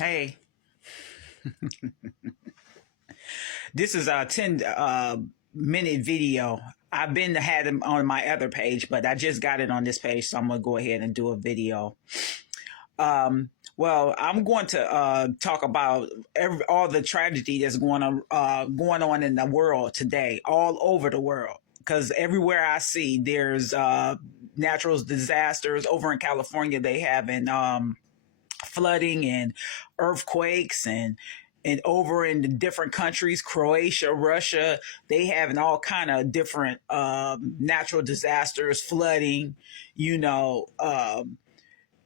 Hey, this is a 10 minute video. I've been had them on my other page, but I just got it on this page, so I'm gonna go ahead and do a video. Well, I'm going to talk about all the tragedy that's going on in the world today, all over the world. Because everywhere I see, there's natural disasters. Over in California, they having flooding and earthquakes and over in the different countries, Croatia, Russia, they having all kind of different natural disasters, flooding, you know,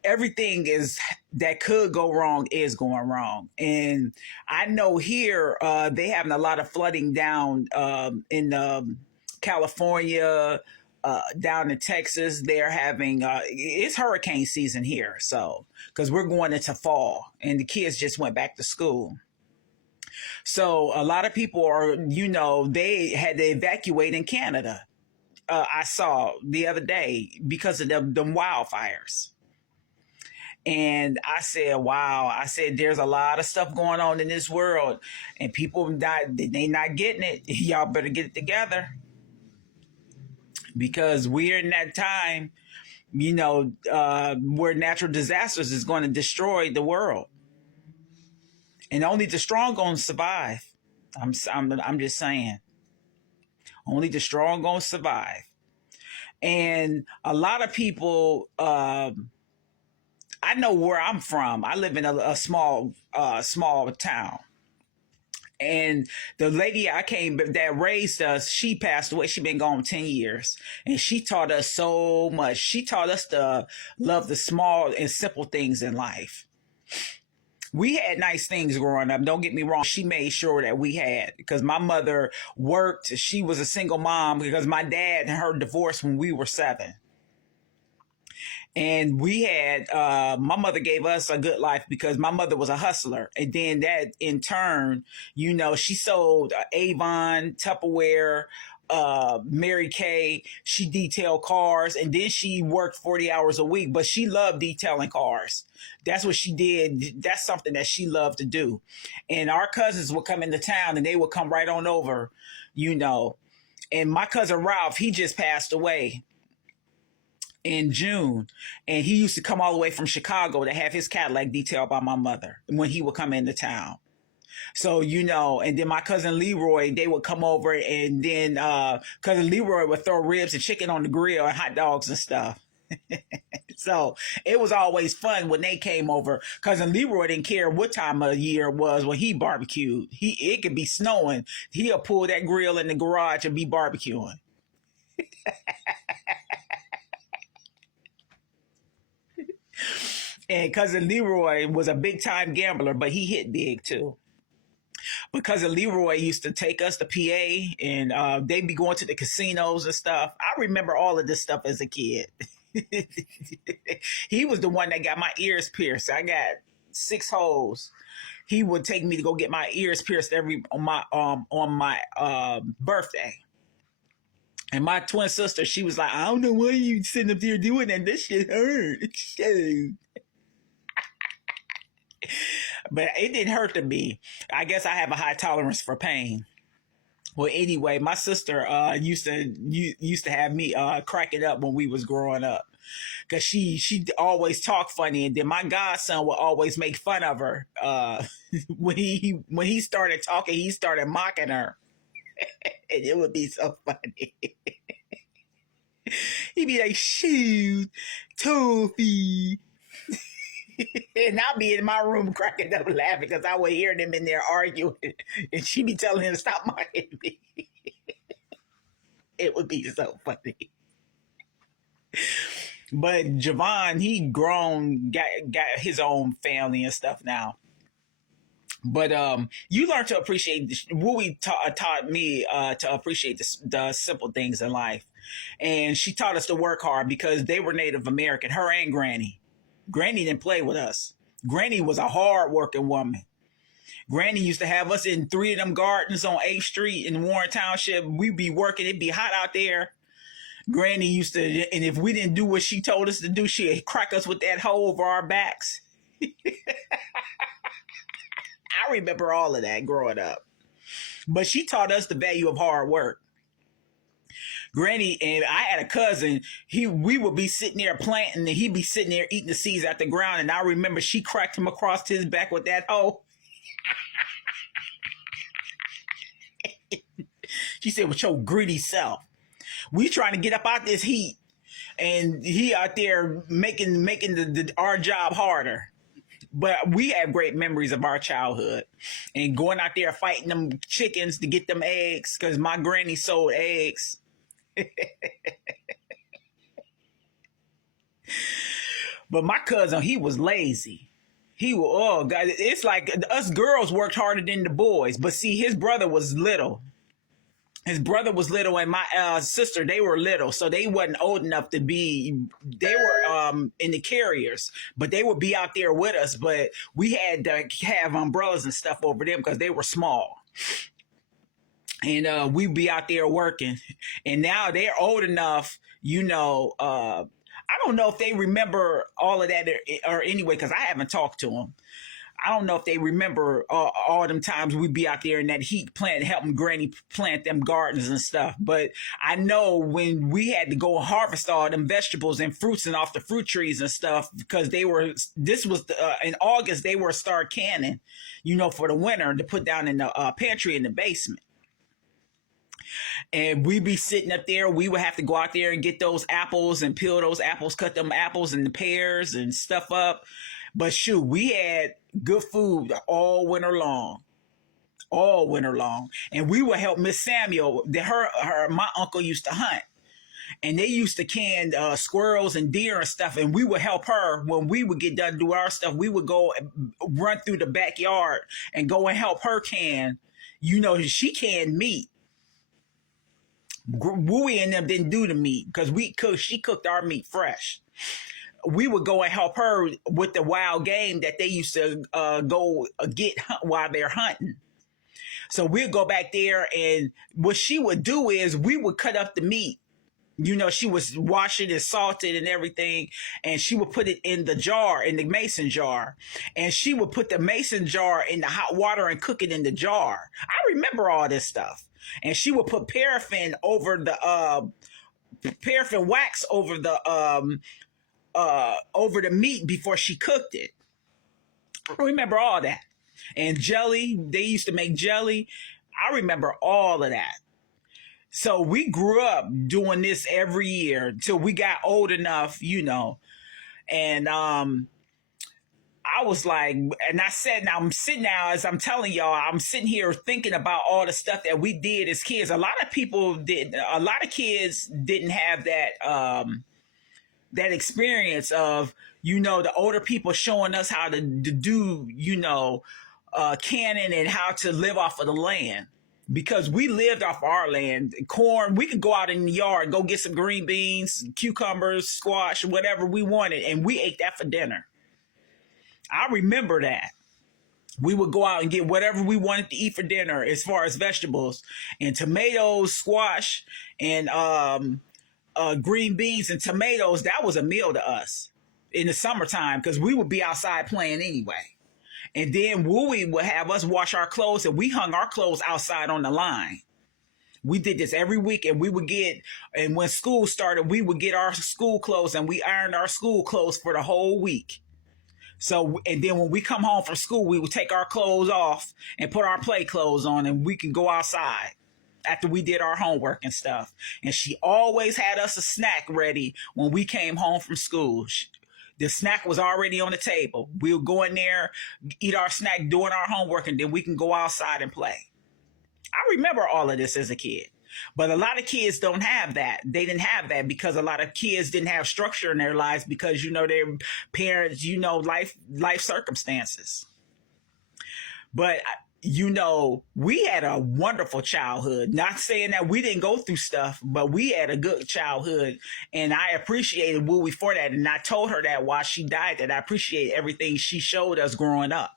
everything is that could go wrong is going wrong. And I know here they having a lot of flooding down in California, down in Texas. They're having it's hurricane season here, so because we're going into fall and the kids just went back to school. So a lot of people are, they had to evacuate in Canada. I saw the other day because of them wildfires. And I said, wow, I said, there's a lot of stuff going on in this world and people they not getting it. Y'all better get it together because we're in that time, where natural disasters is going to destroy the world. And only the strong gonna survive. I'm just saying. Only the strong gonna survive. And a lot of people, I know where I'm from. I live in a small town. And the lady that raised us, she passed away. She been gone 10 years. And she taught us so much. She taught us to love the small and simple things in life. We had nice things growing up. Don't get me wrong. She made sure that we had, because my mother worked. She was a single mom because my dad and her divorced when we were 7. And we had, my mother gave us a good life because my mother was a hustler. And then that in turn, she sold Avon, Tupperware, Mary Kay. She detailed cars, and then she worked 40 hours a week, but she loved detailing cars. That's what she did. That's something that she loved to do. And our cousins would come into town and they would come right on over, and my cousin Ralph, he just passed away in June, and he used to come all the way from Chicago to have his Cadillac detailed by my mother when he would come into town. So, and then my cousin Leroy, they would come over, and then cousin Leroy would throw ribs and chicken on the grill and hot dogs and stuff. So it was always fun when they came over. Cousin Leroy didn't care what time of year it was when he barbecued. It could be snowing. He'll pull that grill in the garage and be barbecuing. And cousin Leroy was a big time gambler, but he hit big too. Because Leroy used to take us to PA, and they'd be going to the casinos and stuff. I remember all of this stuff as a kid. He was the one that got my ears pierced. I got 6 holes. He would take me to go get my ears pierced on my birthday. And my twin sister, she was like, I don't know why you sitting up there doing that. This shit hurt. But it didn't hurt to me. I guess I have a high tolerance for pain. Well, anyway, my sister used to have me cracking up when we was growing up, because she always talked funny, and then my godson would always make fun of her. When he started talking, he started mocking her, and it would be so funny. He'd be like, "Shoot, Toffee." And I'll be in my room cracking up laughing because I would hear them in there arguing, and she'd be telling him to stop mocking me. It would be so funny. But Javon, he grown, got his own family and stuff now. But you learn to appreciate Wooey taught me to appreciate the simple things in life, and she taught us to work hard because they were Native American. Her and Granny. Granny didn't play with us. Granny was a hard-working woman. Granny used to have us in 3 of them gardens on 8th Street in Warren Township. We'd be working. It'd be hot out there. Granny used to, and if we didn't do what she told us to do, she'd crack us with that hoe over our backs. remember all of that growing up. But she taught us the value of hard work. Granny, and I had a cousin, we would be sitting there planting and he'd be sitting there eating the seeds out the ground. And I remember she cracked him across his back with that hoe. She said, with your greedy self, we trying to get up out this heat. And he out there making our job harder. But we have great memories of our childhood and going out there fighting them chickens to get them eggs because my granny sold eggs. But my cousin, he was lazy. He was, oh God, it's like us girls worked harder than the boys. But see, his brother was little. His brother was little and my sister, they were little. So they wasn't old enough to be, they were in the carriers, but they would be out there with us. But we had to have umbrellas and stuff over them because they were small. And we'd be out there working. And now they're old enough, I don't know if they remember all of that or anyway, because I haven't talked to them. I don't know if they remember all them times we'd be out there in that heat helping Granny plant them gardens and stuff. But I know when we had to go harvest all them vegetables and fruits and off the fruit trees and stuff, because in August, they were start canning, for the winter to put down in the pantry in the basement. And we'd be sitting up there. We would have to go out there and get those apples and peel those apples, cut them apples and the pears and stuff up. But shoot, we had good food all winter long. And we would help Miss Samuel. My uncle used to hunt. And they used to can squirrels and deer and stuff. And we would help her when we would get done doing our stuff. We would go and run through the backyard and go and help her can. She canned meat. Wooey and them didn't do the meat because she cooked our meat fresh. We would go and help her with the wild game that they used to go get while they're hunting. So we'd go back there, and what she would do is we would cut up the meat. She was washing and salted and everything, and she would put it in the jar, in the mason jar. And she would put the mason jar in the hot water and cook it in the jar. I remember all this stuff. And she would put paraffin over the paraffin wax over the meat before she cooked it. I remember all that. And jelly, they used to make jelly. I remember all of that. So we grew up doing this every year until we got old enough, and I was like, and I said, now I'm sitting now, as I'm telling y'all, I'm sitting here thinking about all the stuff that we did as kids. A lot of kids didn't have that, that experience of, the older people showing us how to do, canning and how to live off of the land. Because we lived off our land, corn, we could go out in the yard, go get some green beans, cucumbers, squash, whatever we wanted. And we ate that for dinner. I remember that. We would go out and get whatever we wanted to eat for dinner as far as vegetables and tomatoes, squash, and green beans and tomatoes. That was a meal to us in the summertime because we would be outside playing anyway. And then Wooey would have us wash our clothes, and we hung our clothes outside on the line. We did this every week, and and when school started, we would get our school clothes, and we ironed our school clothes for the whole week. So, and then when we come home from school, we would take our clothes off and put our play clothes on, and we could go outside after we did our homework and stuff. And she always had us a snack ready when we came home from school. The snack was already on the table. We'll go in there, eat our snack, doing our homework, and then we can go outside and play. I remember all of this as a kid. But a lot of kids don't have that. They didn't have that because a lot of kids didn't have structure in their lives because, their parents, life circumstances. But, we had a wonderful childhood. Not saying that we didn't go through stuff, but we had a good childhood. And I appreciated Wooey for that. And I told her that while she died, that I appreciate everything she showed us growing up.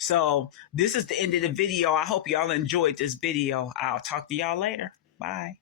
So this is the end of the video. I hope y'all enjoyed this video. I'll talk to y'all later. Bye.